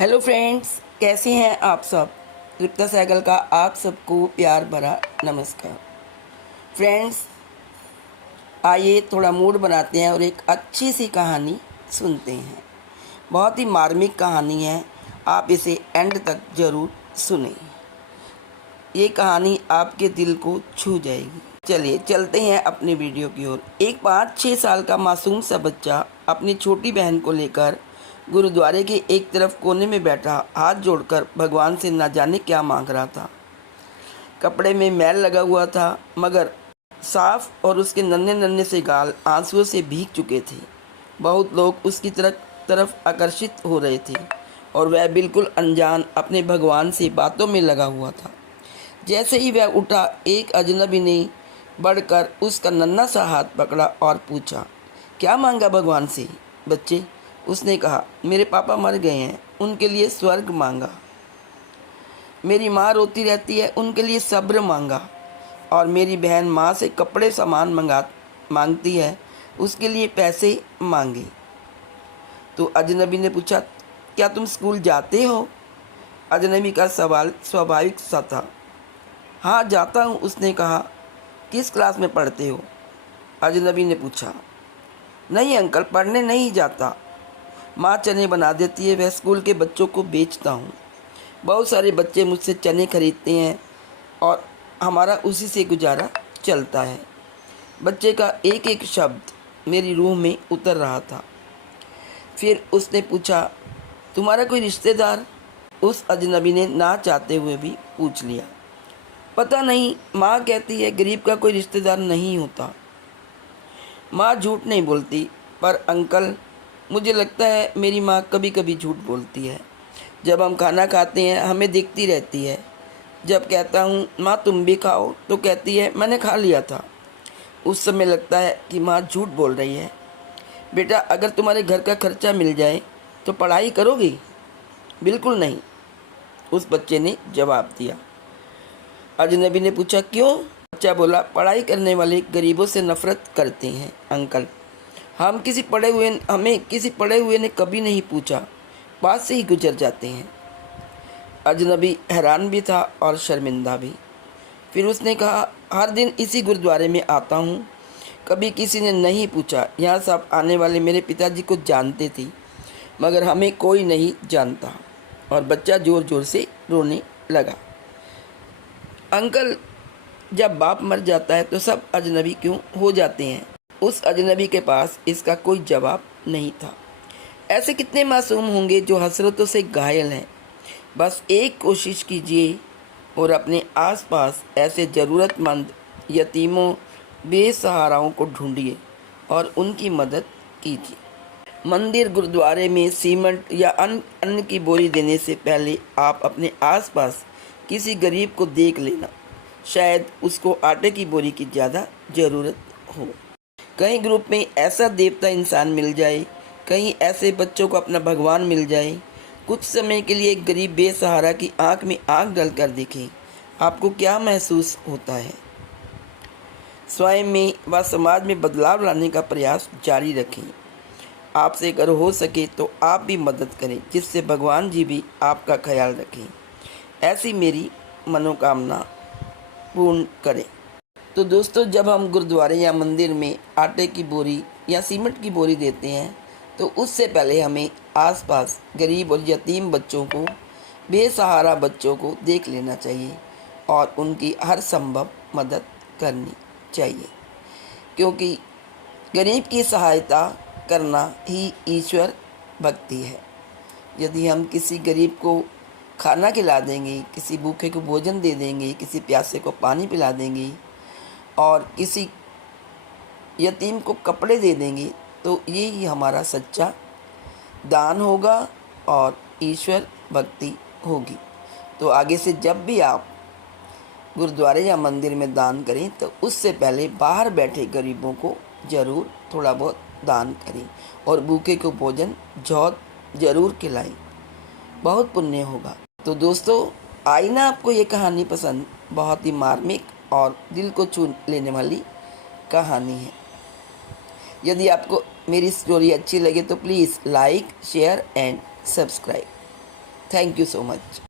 Hello friends, कैसे हैं आप सब। तृप्ता साइकिल का आप सबको प्यार भरा नमस्कार। फ्रेंड्स, आइए थोड़ा मूड बनाते हैं और एक अच्छी सी कहानी सुनते हैं। बहुत ही मार्मिक कहानी है, आप इसे एंड तक ज़रूर सुनें। ये कहानी आपके दिल को छू जाएगी। चलिए चलते हैं अपने वीडियो की ओर। एक 5-6 साल का मासूम सा बच्चा अपनी छोटी बहन को लेकर गुरुद्वारे के एक तरफ कोने में बैठा हाथ जोड़कर भगवान से न जाने क्या मांग रहा था। कपड़े में मैल लगा हुआ था मगर साफ, और उसके नन्हे नन्हे से गाल आंसुओं से भीग चुके थे। बहुत लोग उसकी तरफ आकर्षित हो रहे थे और वह बिल्कुल अनजान अपने भगवान से बातों में लगा हुआ था। जैसे ही वह उठा, एक अजनबी ने बढ़कर उसका नन्हा सा हाथ पकड़ा और पूछा, क्या मांगा भगवान से बच्चे। उसने कहा, मेरे पापा मर गए हैं, उनके लिए स्वर्ग मांगा। मेरी माँ रोती रहती है, उनके लिए सब्र मांगा। और मेरी बहन माँ से कपड़े सामान मांगती है, उसके लिए पैसे मांगे। तो अजनबी ने पूछा, क्या तुम स्कूल जाते हो। अजनबी का सवाल स्वाभाविक सा था। हाँ जाता हूँ, उसने कहा। किस क्लास में पढ़ते हो। अजनबी ने पूछा। नहीं अंकल, पढ़ने नहीं जाता। माँ चने बना देती है, वह स्कूल के बच्चों को बेचता हूँ। बहुत सारे बच्चे मुझसे चने खरीदते हैं और हमारा उसी से गुजारा चलता है। बच्चे का एक एक शब्द मेरी रूह में उतर रहा था। फिर उसने पूछा, तुम्हारा कोई रिश्तेदार। उस अजनबी ने ना चाहते हुए भी पूछ लिया। पता नहीं, माँ कहती है गरीब का कोई रिश्तेदार नहीं होता। माँ झूठ नहीं बोलती, पर अंकल मुझे लगता है मेरी माँ कभी कभी झूठ बोलती है। जब हम खाना खाते हैं हमें देखती रहती है। जब कहता हूँ माँ तुम भी खाओ, तो कहती है मैंने खा लिया था। उस समय लगता है कि माँ झूठ बोल रही है। बेटा, अगर तुम्हारे घर का खर्चा मिल जाए तो पढ़ाई करोगी। बिल्कुल नहीं, उस बच्चे ने जवाब दिया। अजनबी ने पूछा, क्यों। बच्चा बोला, पढ़ाई करने वाले गरीबों से नफरत करते हैं अंकल। हमें किसी पढ़े हुए ने कभी नहीं पूछा, पास से ही गुजर जाते हैं। अजनबी हैरान भी था और शर्मिंदा भी। फिर उसने कहा, हर दिन इसी गुरुद्वारे में आता हूँ, कभी किसी ने नहीं पूछा। यहाँ सब आने वाले मेरे पिताजी को जानते थे, मगर हमें कोई नहीं जानता। और बच्चा ज़ोर ज़ोर से रोने लगा। अंकल, जब बाप मर जाता है तो सब अजनबी क्यों हो जाते हैं। उस अजनबी के पास इसका कोई जवाब नहीं था। ऐसे कितने मासूम होंगे जो हसरतों से घायल हैं। बस एक कोशिश कीजिए और अपने आसपास ऐसे ज़रूरतमंद यतीमों, बेसहाराओं को ढूंढिए और उनकी मदद कीजिए। मंदिर, गुरुद्वारे में सीमेंट या अन्न की बोरी देने से पहले आप अपने आसपास किसी गरीब को देख लेना। शायद उसको आटे की बोरी की ज़्यादा ज़रूरत हो। कहीं ग्रुप में ऐसा देवता इंसान मिल जाए, कहीं ऐसे बच्चों को अपना भगवान मिल जाए। कुछ समय के लिए एक गरीब बेसहारा की आंख में आंख डालकर देखें, आपको क्या महसूस होता है। स्वयं में व समाज में बदलाव लाने का प्रयास जारी रखें। आपसे अगर हो सके तो आप भी मदद करें, जिससे भगवान जी भी आपका ख्याल रखें। ऐसी मेरी मनोकामना पूर्ण करें। तो दोस्तों, जब हम गुरुद्वारे या मंदिर में आटे की बोरी या सीमेंट की बोरी देते हैं तो उससे पहले हमें आसपास गरीब और यतीम बच्चों को, बेसहारा बच्चों को देख लेना चाहिए और उनकी हर संभव मदद करनी चाहिए, क्योंकि गरीब की सहायता करना ही ईश्वर भक्ति है। यदि हम किसी गरीब को खाना खिला देंगे, किसी भूखे को भोजन दे देंगे, किसी प्यासे को पानी पिला देंगे और किसी यतीम को कपड़े दे देंगे, तो ये ही हमारा सच्चा दान होगा और ईश्वर भक्ति होगी। तो आगे से जब भी आप गुरुद्वारे या मंदिर में दान करें तो उससे पहले बाहर बैठे गरीबों को ज़रूर थोड़ा बहुत दान करें और भूखे को भोजन ज़रूर खिलाएं, बहुत पुण्य होगा। तो दोस्तों, आई ना आपको ये कहानी पसंद। बहुत ही मार्मिक और दिल को छू लेने वाली कहानी है। यदि आपको मेरी स्टोरी अच्छी लगे तो please like, share and subscribe. Thank you so much.